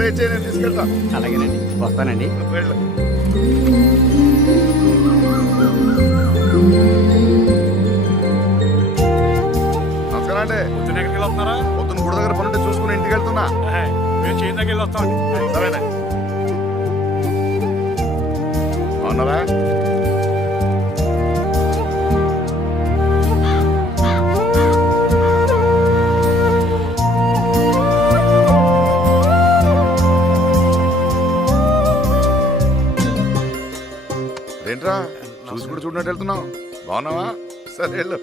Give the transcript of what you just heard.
ఇక్కడ ఇచ్చే నేను తీసుకెళ్తా. అలాగేనండి, వస్తానండి. వెళ్ళు. నమస్కారం అండి. పొద్దున ఎక్కడికి వెళ్తున్నారా? పొద్దున గుడి దగ్గర పనుంటే చూసుకుని ఇంటికి వెళ్తున్నా. మేము చేయి దగ్గర వెళ్ళి వస్తామండి. సరేనే. అవునరా? ఏంట్రా చూసి కూడా చూడనట్టు వెళ్తున్నావు? బాగున్నావా? సరే వెళ్ళు.